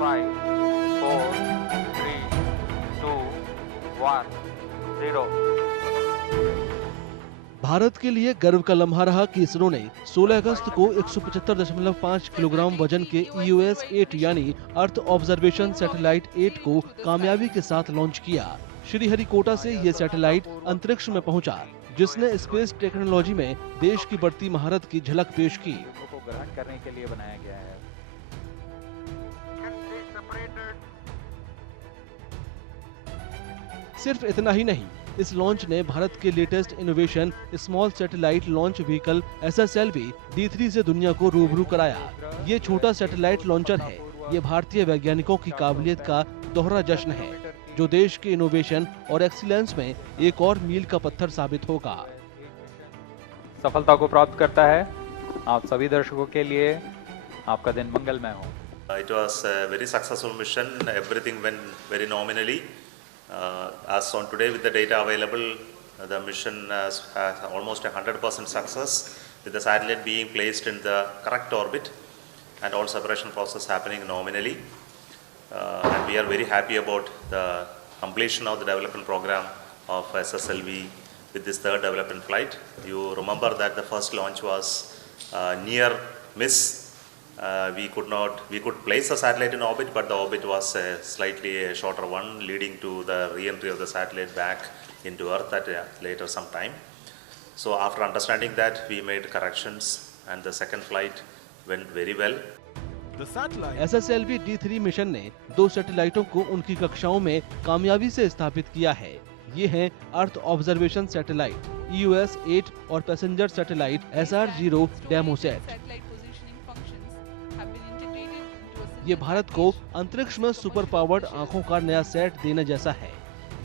5, 4, 3, 2, 1, 0। भारत के लिए गर्व का लम्हा रहा कि इसरो ने 16 अगस्त को 175.5 किलोग्राम वजन के EOS-8 यानी अर्थ ऑब्जर्वेशन सैटेलाइट 8 को कामयाबी के साथ लॉन्च किया। श्रीहरिकोटा से ये सैटेलाइट अंतरिक्ष में पहुंचा, जिसने स्पेस टेक्नोलॉजी में देश की बढ़ती महारत की झलक पेश की। को ग्रहण करने के लिए बनाया गया है। सिर्फ इतना ही नहीं, इस लॉन्च ने भारत के latest innovation small satellite launch vehicle SSLV D3 से दुनिया को रूबरू कराया। ये छोटा सैटेलाइट लॉन्चर है। ये भारतीय वैज्ञानिकों की काबिलियत का दोहरा जश्न है, जो देश के इनोवेशन और एक्सीलेंस में एक और मील का पत्थर साबित होगा। सफलता को प्राप्त करता है। आप सभी दर्शकों के लिए आपका दिन मंगलमय हो। It was a very successful mission. Everything went very nominally. As on today, with the data available, the mission has almost 100% success, with the satellite being placed in the correct orbit and all separation process happening nominally. And we are very happy about the completion of the development program of SSLV with this third development flight. You remember that the first launch was near miss. We could place the satellite in orbit, but the orbit was slightly a shorter one, leading to the re-entry of the satellite back into Earth at a later some time. So after understanding that, we made corrections, and the second flight went very well. SSLV D3 mission ने 2 सैटेलाइटों को उनकी कक्षाओं में कामयाबी से स्थापित किया है। ये हैं अर्थ ऑब्जर्वेशन सैटेलाइट EOS-8 और पैसेंजर सैटेलाइट SR-0 डेमोसैट। ये भारत को अंतरिक्ष में सुपर पावर्ड आंखों का नया सेट देने जैसा है।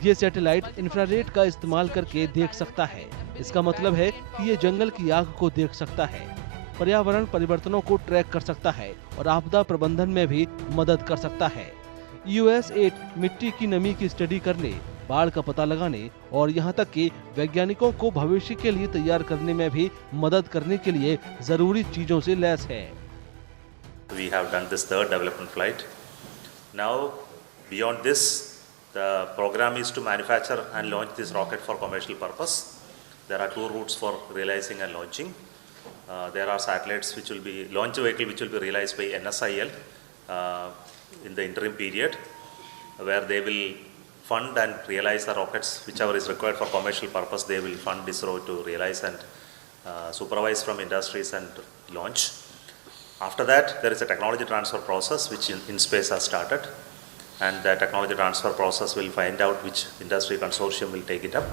ये सैटेलाइट इंफ्रारेड का इस्तेमाल करके देख सकता है। इसका मतलब है कि ये जंगल की आग को देख सकता है, पर्यावरण परिवर्तनों को ट्रैक कर सकता है और आपदा प्रबंधन में भी मदद कर सकता है। EOS-8 मिट्टी की नमी की स्टडी करने, बाढ़ का पता लगाने और यहाँ तक कि वैज्ञानिकों को भविष्य के लिए तैयार करने में भी मदद करने के लिए जरूरी चीजों से लैस है। We have done this third development flight. Now, beyond this, the program is to manufacture and launch this rocket for commercial purpose. There are 2 routes for realizing and launching. There are satellites which will be launch vehicle which will be realized by NSIL in the interim period, where they will fund and realize the rockets whichever is required for commercial purpose. They will fund ISRO to realize and supervise from industries and launch. After that, there is a technology transfer process which InSpace has started, and the technology transfer process will find out which industry consortium will take it up.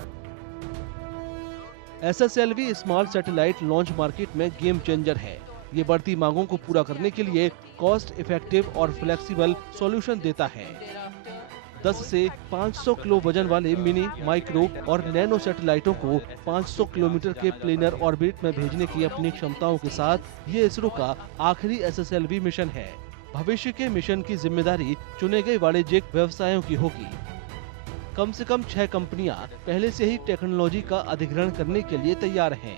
SSLV small satellite launch market में game changer है। ये बढ़ती मांगों को पूरा करने के लिए कॉस्ट इफेक्टिव और फ्लेक्सिबल सॉल्यूशन देता है। 10 से 500 किलो वजन वाले मिनी, माइक्रो और नैनो सैटेलाइटों को 500 किलोमीटर के प्लेनर ऑर्बिट में भेजने की अपनी क्षमताओं के साथ ये इसरो का आखिरी SSLV मिशन है। भविष्य के मिशन की जिम्मेदारी चुने गए वाणिज्यिक व्यवसायों की होगी। कम से कम 6 कंपनियां पहले से ही टेक्नोलॉजी का अधिग्रहण करने के लिए तैयार हैं।